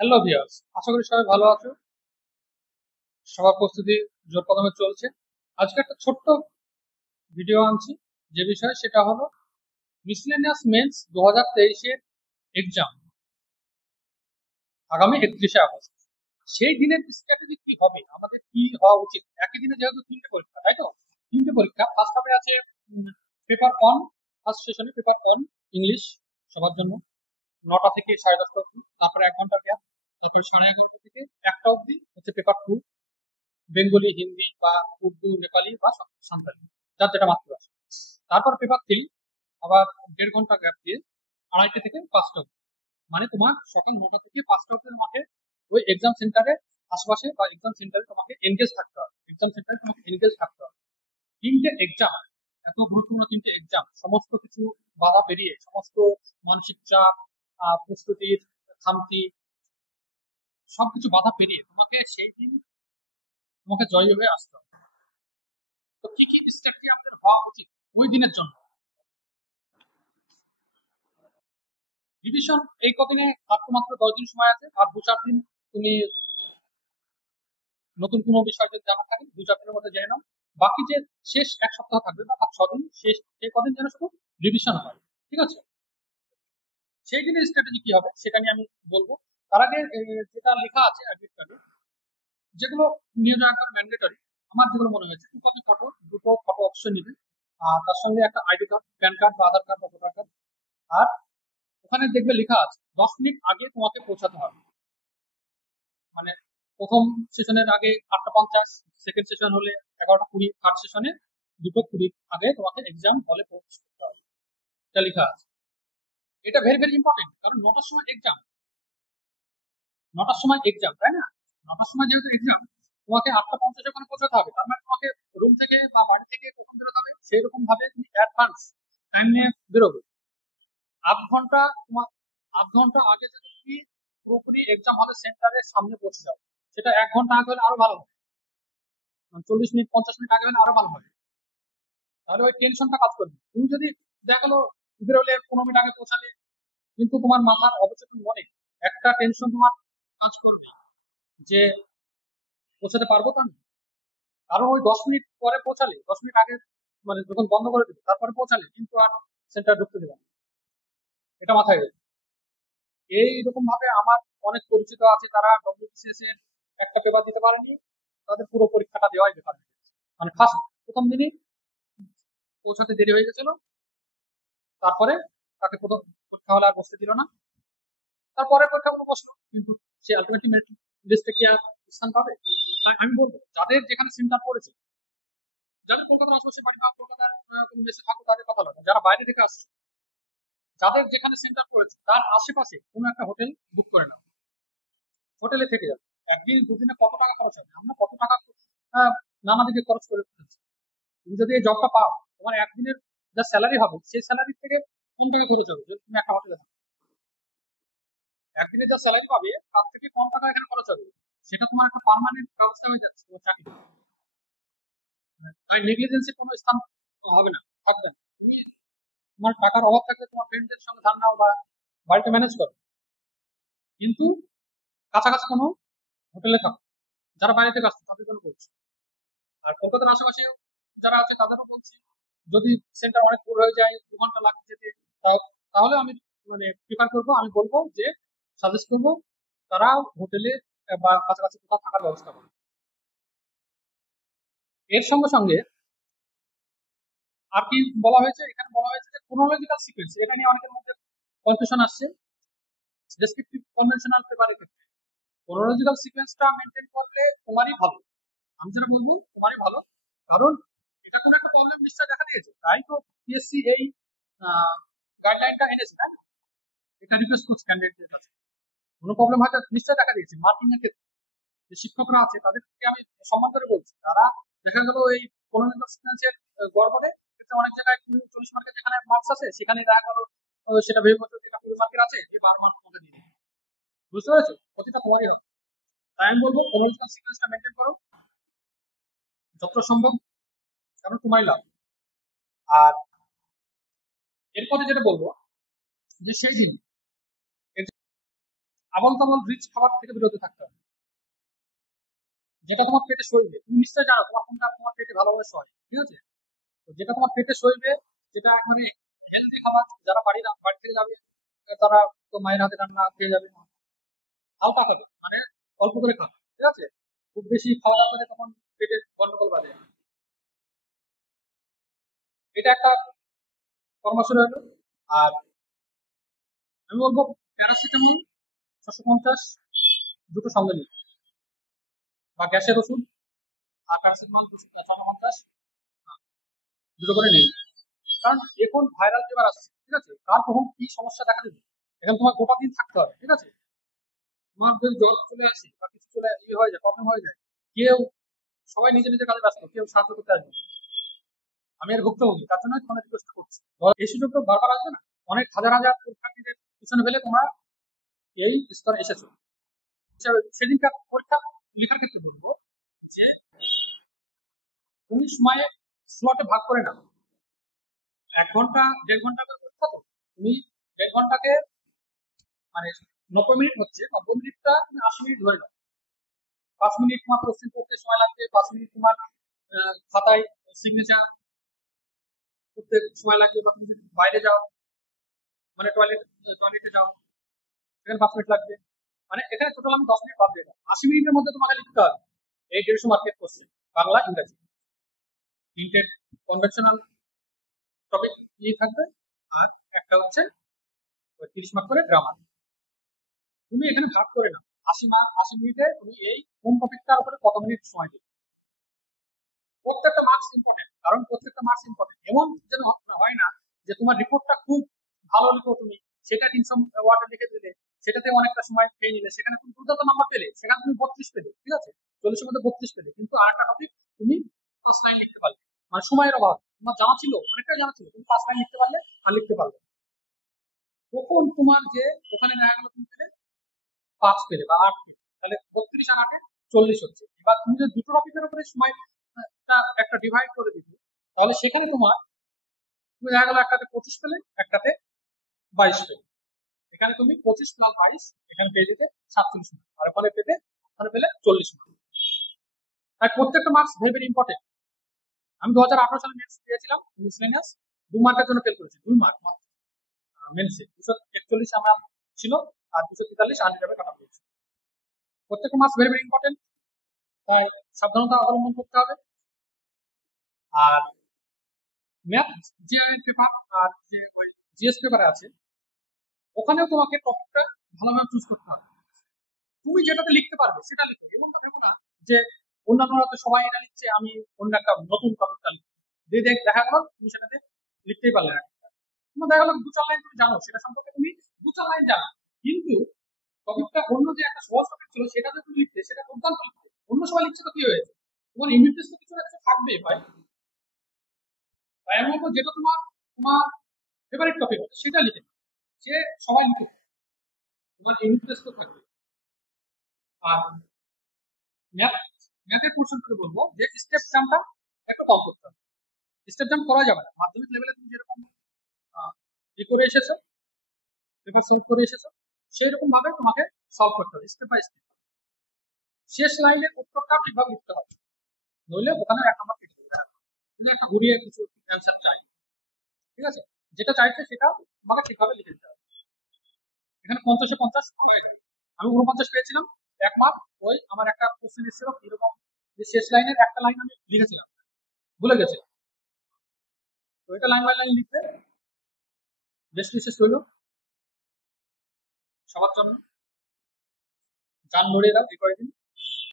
Hello viewers, আশা করি সবাই ভালো আছো। সবার প্রস্তুতি জোর কদমে চলছে। আজকে একটা ছোট্ট ভিডিও আনছি, যে বিষয় সেটা হলো মিসলেনিয়াস মেন্স 2023-এর এক্সাম আগামী 31শে আগস্ট। সেই দিনের স্ট্র্যাটেজি কি হবে, আমাদের কি হওয়া উচিত? একই দিনে যেহেতু তিনটে পরীক্ষা, তাই তো? তিনটে পরীক্ষা, ফার্স্ট হাফে আছে পেপার অন, ফার্স্ট সেশনে পেপার অন ইংলিশ সবার জন্য 9টা থেকে 10:30 অব্দি, তারপরে 1 ঘন্টা গ্যাপ, তারপরে 11:30 থেকে 1টা অব্দি হচ্ছে পেপার টু, বেঙ্গলি, হিন্দি বা উর্দু, নেপালি বা সাঁওতালি, যার যেটা মাতৃভাষা। তারপর পেপার থ্রি, আবার 1.5 ঘন্টা গ্যাপ দিয়ে 2:30 থেকে 5টা অবধি। মানে তোমার সকাল 9টা থেকে 5টা অবধি তোমাকে ওই এক্সাম সেন্টারের আশেপাশে বা এক্সাম সেন্টারে তোমাকে এনগেজ থাকতে হবে। এক্সাম সেন্টারে তোমাকে এনগেজ থাকতে হবে। তিনটে এক্সাম, এত গুরুত্বপূর্ণ তিনটে এক্সাম, সমস্ত কিছু বাধা পেরিয়ে, সমস্ত মানসিক চাপ, প্রস্তুতির খামতি, সবকিছু বাধা পেরিয়ে তোমাকে সেই দিন তোমাকে জয়ী হয়ে আসতে হবে। তো কি কি স্ট্র্যাটেজি আমাদের হওয়া উচিত ওই দিনের জন্য? রিভিশন এই কদিনে আর তো মাত্র 10 দিন সময় আছে, আর 2-4 দিন তুমি নতুন কোনো বিষয় যদি জানা থাকে 2-4 দিনের মধ্যে জেনে নাও। বাকি যে শেষ এক সপ্তাহ থাকবে বা 5-6 দিন, শেষ সেই কদিন যেন শুধু রিভিশন হয়, ঠিক আছে? সেই দিনের স্ট্র্যাটেজি কি হবে সেটা নিয়ে আমি বলবো। তার আগে যেটা লেখা আছে অ্যাডমিট কার্ডে, যেগুলো নিয়ে যাওয়া একবার ম্যান্ডেটরি, আমার যেগুলো মনে হয়েছে, 2 কপি ফটো, দুটো ফটো অবশ্যই নিবে, আর তার সঙ্গে একটা আইডি কার্ড, প্যান কার্ড বা আধার কার্ড বা ভোটার কার্ড। আর ওখানে দেখবে লেখা আছে 10 মিনিট আগে তোমাকে পৌঁছাতে হবে। মানে প্রথম সেশনের আগে 8টা 50, সেকেন্ড সেশন হলে 11টা 20, থার্ড সেশনে 2টো 20 আগে তোমাকে এক্সাম হলে পৌঁছতে হবে, এটা লেখা আছে। এটা ভেরি ভেরি ইম্পর্টেন্ট, কারণ 9টার সময় এক্সাম, 9টার সময় এক্সাম, তাই না? 9টার সময় যেহেতু এক্সাম, তোমাকে 8টা 50 ওখানে পৌঁছাতে হবে। তার মানে তোমাকে রুম থেকে বা বাড়ি থেকে কখন বেরোতে হবে সেই রকম ভাবে তুমি অ্যাডভান্স টাইম নিয়ে বেরোবে। আধ ঘন্টা তোমার, আধ ঘন্টা আগে যদি তুমি পুরোপুরি এক্সাম হলের সেন্টারের সামনে পৌঁছে যাও, সেটা 1 ঘন্টা আগে হলে আরো ভালো হয়, 40 মিনিট 50 মিনিট আগে হলে আরো ভালো হয়। তাহলে ওই টেনশনটা কাজ করবে। তুমি যদি দেখা গেলো বেরোলে 15 মিনিট আগে পৌঁছালে, কিন্তু তোমার মাথার অবচেতন মনে একটা টেনশন তোমার কাজ করবে যে পৌঁছাতে পারবো তো আমি। কারণ ওই 10 মিনিট পরে পৌঁছালে, 10 মিনিট আগে, মানে যখন বন্ধ করে দেবে তারপরে পৌঁছালে কিন্তু আর সেন্টার ঢুকতে দেবে না, এটা মাথায় রাখবে। এইরকম ভাবে আমার অনেক পরিচিত আছে, তারা ডব্লিউবিসিএস এর একটা পেপার দিতে পারেনি, তাদের পুরো পরীক্ষাটা দেওয়াই বেকার হয়ে গেছে। মানে ফার্স্ট প্রথম দিনই পৌঁছাতে দেরি হয়ে গেছিল, তারপরে তাকে প্রথম পরীক্ষা হলে আর বসতে দিল না, তারপরে পরীক্ষাগুলো বসলো, কিন্তু সে আলটিমেটলি মেরিট লিস্টে কি আর স্থান পাবে? আমি বলবো যাদের যেখানে সেন্টার পড়েছে, যাদের কলকাতার আশেপাশে বাড়ি বা কলকাতার কোনো মেসে থাকো তাদের কথা বলবো, যারা বাইরে থেকে আসছে, যাদের যেখানে সেন্টার পড়েছে তার আশেপাশে কোনো একটা হোটেল বুক করে নাও, হোটেলে থেকে যাবে। একদিন দুদিনে কত টাকা খরচ হবে, আমরা কত টাকা নানা দিকে খরচ করে ফেলছি। তুমি যদি এই জবটা পাও, তোমার একদিনের যা স্যালারি হবে সেই স্যালারি থেকে কোন দিকে খরচ হবে যদি তুমি একটা হোটেলে থাকো? একদিনে যা স্যালারি পাবে তার থেকে কম টাকা এখানে খরচ হবে, সেটা তোমার একটা পার্মানেন্ট ব্যবস্থা হয়ে যাচ্ছে তোমার চাকরি। তাই নেগলিজেন্সের কোনো স্থান হবে না, থাকবে না। তুমি তোমার টাকার অভাব থাকলে তোমার ফ্রেন্ডদের সঙ্গে ধার নাও বা বাড়িতে ম্যানেজ করো, কিন্তু কাছাকাছি কোনো হোটেলে থাকো। যারা বাইরে থেকে আসছে তাদের জন্য বলছি, আর কলকাতার আশেপাশে যারা আছে তাদেরও বলছি, যদি সেন্টার অনেক দূর হয়ে যায়, 2 ঘন্টা লাগবে যেতে, তাহলে আমি মানে প্রিফার করবো, আমি বলবো যে সাজেস্ট করবো তারা হোটেলে বা কাছাকাছি কোথাও থাকার ব্যবস্থা করে। এর সঙ্গে সঙ্গে আর কি বলা হয়েছে, এখানে বলা হয়েছে যে ক্রোনোলজিক্যাল সিকোয়েন্স, এটা নিয়ে অনেকের মধ্যে কনফিউশন আসছে। ডেসক্রিপটিভ কনভেনশনাল পেপারের ক্ষেত্রে ক্রোনোলজিক্যাল সিকোয়েন্সটা মেনটেন করলে তোমারই ভালো, আমি যেটা বলবো তোমারই ভালো। কারণ এটা কোনো একটা প্রবলেম নিশ্চয় দেখা দিয়েছে, তাই তো পিএসসি এই গাইডলাইনটা এনেছে, তাই না? এটা রিকোয়েস্ট করছে ক্যান্ডিডেটদের কাছে। কোনো প্রবলেম হয়তো নিশ্চয় দেখা দিয়েছে মার্কিং এর ক্ষেত্রে। যে শিক্ষকরা আছে তাদেরকে আমি সম্মান করে বলছি, তারা দেখা গেল এই ক্রোনোলজিক্যাল সিকোয়েন্সের গড়বড়ে অনেক জায়গায় 40 মার্কের যেখানে মার্কস আছে সেখানে দেখা গেল সেটা ভেবে বলতো যেটা 20 মার্কের আছে যে 12 মার্ক তোমাকে দিয়ে দিবে। বুঝতে পেরেছো? প্রতিটা তোমারই হবে। তাই আমি বলবো ক্রোনোলজিক্যাল সিকোয়েন্সটা মেনটেন করো যত সম্ভব, কারণ তোমারই লাভ। আর এরপরে যেটা বলবো, যে সেই দিন আবল তাবল রিচ খাবার থেকে বিরত থাকতে হবে, যেটা তোমার পেটে সইবে। তুমি নিশ্চয়ই জানো তোমার কোনটা তোমার পেটে ভালোভাবে সয়, ঠিক আছে? তো যেটা তোমার পেটে সইবে, যেটা মানে হেলদি খাবার, যারা বাড়ি থেকে যাবে তারা তো মায়ের হাতে রান্না খেয়ে যাবে, হালকা খাবে, মানে অল্প করে খাবে, ঠিক আছে? খুব বেশি খাওয়া দাওয়া করে তখন পেটে গন্ডগোল বাঁধে। এটা একটা পরামর্শ রইলো। আর আমি বলবো প্যারাসিটামল 650 দুটো সঙ্গে নিই, বা গ্যাসের ওষুধ আর প্যারাসিটামল 650 দুটো করে নিই। কারণ এখন ভাইরাল ফিভার আসছে, ঠিক আছে? কার কখন কি সমস্যা দেখা দেবে, এখন তোমার গোটা দিন থাকতে হবে, ঠিক আছে? তোমার যদি জ্বর চলে আসে বা কিছু চলে ইয়ে হয়ে যায়, প্রবলেম হয়ে যায়, কেউ, সবাই নিজে নিজের কাজে ব্যস্ত, কেউ সাহায্য করতে আসবে না। আমি এর ভুক্তভোগী, তার জন্য তোমাদের রিকোয়েস্ট করছি। এই সুযোগ তো বারবার আসবে না। অনেক হাজার হাজার পরীক্ষার্থীদের পিছনে ফেলে তোমরা এই স্তরে এসেছো। সেদিনকার পরীক্ষা লেখার ক্ষেত্রে বলবো যে তুমি সময়ে স্লটে ভাগ করে নাও। 1 ঘন্টা 1.5 ঘন্টা করে পরীক্ষা, তো তুমি 1.5 ঘন্টাকে মানে 90 মিনিট হচ্ছে, 90 মিনিটটা তুমি 80 মিনিট ধরে নাও। 5 মিনিট তোমার কোশ্চেন করতে সময় লাগবে, 5 মিনিট তোমার খাতায় সিগনেচার করতে সময় লাগবে, বা তুমি যদি বাইরে যাও, মানে টয়লেটে যাও, সেখানে 5 মিনিট লাগবে। মানে এখানে টোটাল আমি 10 মিনিট বাদ দিয়ে দিলাম। 80 মিনিটের মধ্যে তোমাকে লিখতে হবে এই 150 মার্কের কোশ্চেন, বাংলা ইংরেজি। তিনটে কনভেনশনাল টপিক নিয়ে থাকবে, আর একটা হচ্ছে 30 মার্ক করে গ্রামার। তুমি এখানে ভাগ করে নাও, 80 মার্ক, 80 মিনিটে তুমি এই কোন টপিকটার উপরে কত মিনিট সময় দেবে। প্রত্যেকটা মার্কস ইম্পর্টেন্ট, কারণ প্রত্যেকটা মার্কস ইম্পর্টেন্ট। এমন যেন হয় না যে তোমার রিপোর্টটা খুব ভালো লিখো তুমি, সেটা 300 ওয়ার্ডে লিখে দিলে, সেটাতে অনেকটা সময় খেয়ে নিলে, সেখানে তুমি দুর্দান্ত নাম্বার পেলে, সেখানে তুমি 32 পেলে, ঠিক আছে? 40-এর মধ্যে 32 পেলে, কিন্তু আরেকটা টপিক তুমি 10 লাইন লিখতে পারলে, মানে সময়ের অভাব। তোমার জানা ছিল, অনেকটাই জানা ছিল, তুমি 5 লাইন লিখতে পারলে আর লিখতে পারলে, তখন তোমার যে ওখানে দেখা গেল তুমি পেলে 5 পেলে বা 8 পেলে, তাহলে 32 আর 8-এ 40 হচ্ছে। এবার তুমি যদি দুটো টপিকের উপরে সময় একটা ডিভাইড করে দিতে, তাহলে সেখানে তুমি দেখা গেল একটাতে 25 পেলে, একটাতে 22 পেলে। এখানে তুমি 25 + 22 এখানে পেয়ে যেতে 47 মার্ক, আর ওখানে পেলে 40 মার্ক। তাই প্রত্যেকটা মার্কস ভেরি ভেরি ইম্পর্টেন্ট। আমি 2018 সালে মেন্স দিয়েছিলাম মিসলেনিয়াস, 2 মার্কের জন্য ফেল করেছি, 2 মার্ক মাত্র। মেন্সে 241 আমার ছিল, আর 243 আনরিজার্ভে কাটা পড়েছে। প্রত্যেকটা মার্কস ভেরি ভেরি ইম্পর্টেন্ট, তাই সাবধানতা অবলম্বন করতে হবে। আর ম্যাথ যে পেপার আর যে ওই জিএস পেপারে আছে, ওখানেও তোমাকে টপিকটা ভালোভাবে চুজ করতে হবে। তুমি যেটাতে লিখতে পারবে সেটা লিখো, এমনটা ভেবো না যে অন্যান্যরা তো সবাই এটা লিখছে, আমি অন্য একটা নতুন টপিকটা লিখবো, দেখা গেল তুমি সেটাতে লিখতেই পারলে না। তোমার দেখা গেল 2-4 লাইন তুমি জানো, সেটা সম্পর্কে তুমি 2-4 লাইন জানো, কিন্তু টপিকটা অন্য যে একটা সহজ টপিক ছিল সেটাতে তুমি লিখতে, সেটা দুর্দান্ত লিখতে। অন্য সবাই লিখছে তো কি হয়েছে, তোমার ইউনিট টেস্ট তো কিছু না কিছু থাকবেই ভাই। তাই আমি বলবো যেটা তোমার তোমার ফেভারিট টপিক সেটা লিখে নাও। যে সবাই লিখে, তোমার ইউনিট টেস্ট তো থাকবে। আর ম্যাথ ম্যাথের পোর্শন থেকে বলবো যে স্টেপ জাম্পটা একটু কম করতে হবে। স্টেপ জাম্প করা যাবে না। মাধ্যমিক লেভেলে তুমি যেরকম ই করে এসেছো, পেপার সলভ করে এসেছো, সেই রকম ভাবে তোমাকে সলভ করতে হবে স্টেপ বাই স্টেপ। শেষ লাইনের উত্তরটা ঠিকভাবে লিখতে হবে, নইলে ওখানে 1 নাম্বার কেটে দেবে। একটা ঘুরিয়ে কিছু অ্যান্সার চাই, ঠিক আছে? যেটা চাইছে সেটা তোমাকে ঠিকভাবে লিখে দিতে হবে। এখানে 50-এ 50 হয়ে যায়। আমি 49 পেয়েছিলাম, 1 মার্ক। ওই আমার একটা কোশ্চেন এসেছিল এরকম, যে শেষ লাইনের একটা লাইন আমি লিখেছিলাম, ভুলে গেছি, তো এটা লাইন বাই লাইন লিখতে। বেস্ট উইশেস রইল সবার জন্য। যান নড়িয়ে দাও এই কয়েকদিন।